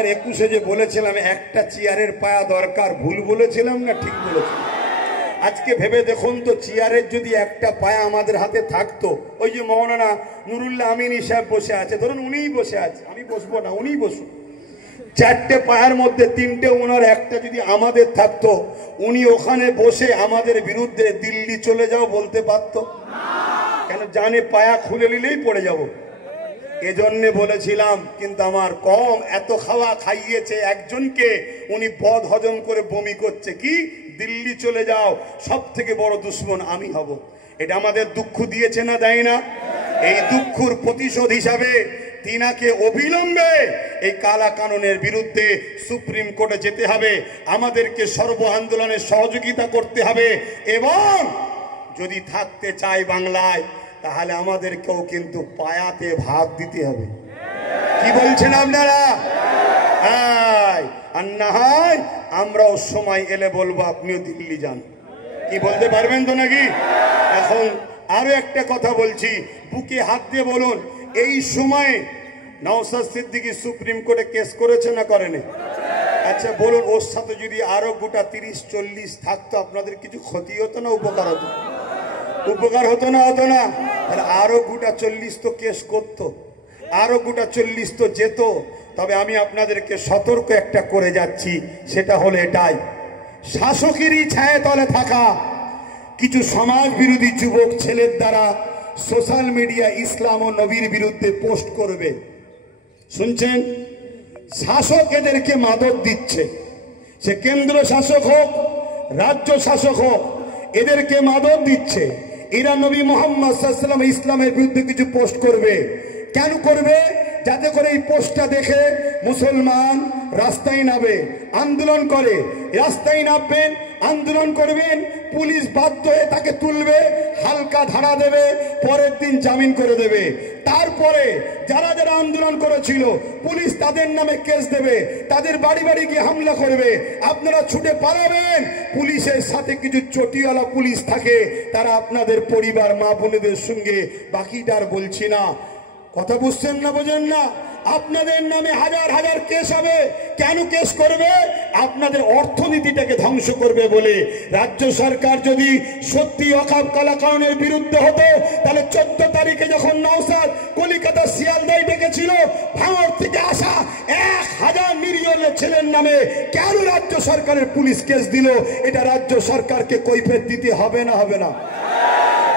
2021-এ যে বলেছিলাম একটা চেয়ারের পায়া দরকার, ভুল বলেছিলাম না ঠিক বলেছিলাম? আজকে ভেবে দেখুন তো, চেয়ারের যদি একটা পায়া আমাদের হাতে থাকতো, ওই যে মৌলানা নুরুল্লাহ আমিনী সাহেব বসে আছে, ধরুন উনিই বসে আছে, আমি বসবো না, উনিই বসুন, চারটে পায়ের মধ্যে তিনটে ওনার, একটা যদি আমাদের থাকতো, উনি ওখানে বসে আমাদের বিরুদ্ধে দিল্লি চলে যাও বলতে পারতো? কেন জানে পায়া খুলে নিলেই পড়ে যাব। এজন্য বলেছিলাম, কিন্তু আমার কম এত খাওয়া খাইয়েছে একজনকে, উনি বদ হজম করে বমি করছে, কি দিল্লি চলে যাও, সব থেকে বড় দুশ্মন আমি হব। এটা আমাদের দুঃখ দিয়েছে না, দেয় না? এই দুঃখের প্রতিশোধ হিসাবে তিনাকে অবিলম্বে এই কালা কানুনের বিরুদ্ধে সুপ্রিম কোর্টে যেতে হবে, আমাদেরকে সর্ব আন্দোলনে সহযোগিতা করতে হবে, এবং যদি থাকতে চাই বাংলায় তাহলে আমাদেরকেও কিন্তু পায়াতে ভাগ দিতে হবে। কি বলছেন আপনারা? আর না হয় আমরাও সময় এলে বলবো আপনিও দিল্লি যান। কি বলতে পারবেন তো নাকি? এখন আরো একটা কথা বলছি, বুকে হাত দিয়ে বলুন, এই সময়ে নওশাদ সিদ্দিকী সুপ্রিম কোর্টে কেস করেছে না করেনি? আচ্ছা বলুন, ওর সাথে যদি আরো গোটা 30-40 থাকতো, আপনাদের কিছু ক্ষতি হতো না উপকার হতো? উপকার হতো না, হতো না? তাহলে আরো গোটা 40 তো কেস করতো, আরো গোটা 40 তো যেত। তবে আমি আপনাদেরকে সতর্ক একটা করে যাচ্ছি, সেটা হলো এটাই, শাসকেরই ছায়া তলে থাকা কিছু সমাজ বিরোধী যুবক ছেলের দ্বারা সোশ্যাল মিডিয়া ইসলাম ও নবীর বিরুদ্ধে পোস্ট করবে। শুনছেন? শাসক এদেরকে মাদক দিচ্ছে, সে কেন্দ্র শাসক হোক রাজ্য শাসক হোক, এদেরকে মাদক দিচ্ছে। এরা নবী মুহাম্মদ সাল্লাল্লাহু আলাইহি ওয়াসাল্লাম ইসলামের বিরুদ্ধে কিছু পোস্ট করবে। কেন করবে? যাতে করে এই পোস্টটা দেখে মুসলমান রাস্তায় নামে, আন্দোলন করে। রাস্তায় নামবেন, আন্দোলন করবেন, পুলিশ বাধ্য হয়ে তাকে তুলবে, হালকা ধারা দেবে, পরের দিন জামিন করে দেবে। তারপরে যারা যারা আন্দোলন করেছিল পুলিশ তাদের নামে কেস দেবে, তাদের বাড়ি বাড়ি গিয়ে হামলা করবে। আপনারা ছুটে পালাবেন। পুলিশের সাথে কিছু চটিওয়ালা পুলিশ থাকে, তারা আপনাদের পরিবার মা বোনেদের সঙ্গে, বাকিটা আর বলছি না। কথা বুঝছেন না, বোঝেন না? আপনাদের নামে হাজার হাজার কেস হবে। কেন কেস করবে? আপনাদের অর্থনীতিটাকে ধ্বংস করবে বলে। রাজ্য সরকার যদি সত্যি ওয়াকফ কালা কানুনের বিরুদ্ধে হতো, তাহলে 14 তারিখে যখন নওশাদ কলিকাতা শিয়ালদায় ডেকেছিল, ভাঙড় থেকে আসা 1000 নিরীহ ছেলের নামে কেন রাজ্য সরকারের পুলিশ কেস দিল? এটা রাজ্য সরকারকে কৈফিয়ত দিতে হবে না, হবে না?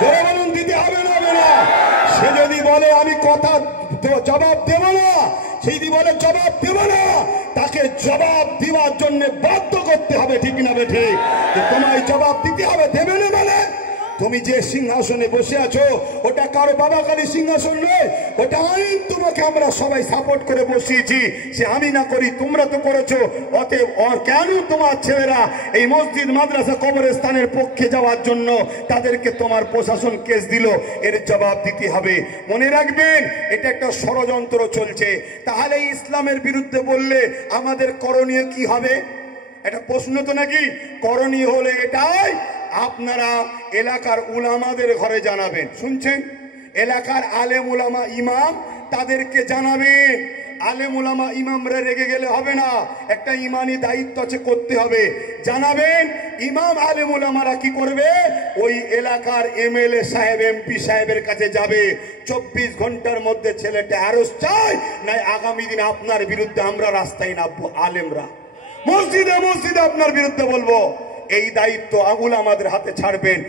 জোরে বলুন, দিতে হবে না, হবে না? সে যদি বলে আমি কথা জবাব দেব না, সেই যদি বলে জবাব দেব না, তাকে জবাব দেওয়ার জন্য বাধ্য করতে হবে। ঠিক না বেঠে? তোমায় জবাব দিতে হবে। দেবে না মানে তুমি যে সিংহাসনে বসে আছো ওটা কারো বাবাকারী সিংহাসন নয়, ওটা আইন। তোমাকে আমরা সবাই সাপোর্ট করে বসিয়েছি, সে আমি না করি, তোমরা তো করেছো। অতএব কেন তোমার ছেলেরা এই মসজিদ মাদ্রাসা কবরস্থানের পক্ষে যাওয়ার জন্য তাদেরকে তোমার প্রশাসন কেস দিল? এর জবাব দিতে হবে। মনে রাখবেন, এটা একটা ষড়যন্ত্র চলছে। তাহলে ইসলামের বিরুদ্ধে বললে আমাদের করণীয় কি হবে? এটা প্রশ্ন তো নাকি? করণীয় হলে এটাই, আপনারা এলাকার উলামাদের ঘরে জানাবেন। শুনছেন? এলাকার আলেম উলামা ইমাম, তাদেরকে জানাবেন। আলেম উলামা ইমামরা রেগে গেলে হবে না, একটা ইমানি দায়িত্ব আছে, করতে হবে। জানাবেন। ইমাম আলেম উলামারা কি করবে? ওই এলাকার এমএলএ সাহেব এমপি সাহেবের কাছে যাবে, 24 ঘন্টার মধ্যে ছেলেটা আরজ চাই, নাই আগামী দিনে আপনার বিরুদ্ধে আমরা রাস্তায় নামবো। আলেমরা মসজিদে মসজিদে আপনার বিরুদ্ধে বলবো। এই দায়িত্ব উলামাদের হাতে ছাড়বেন।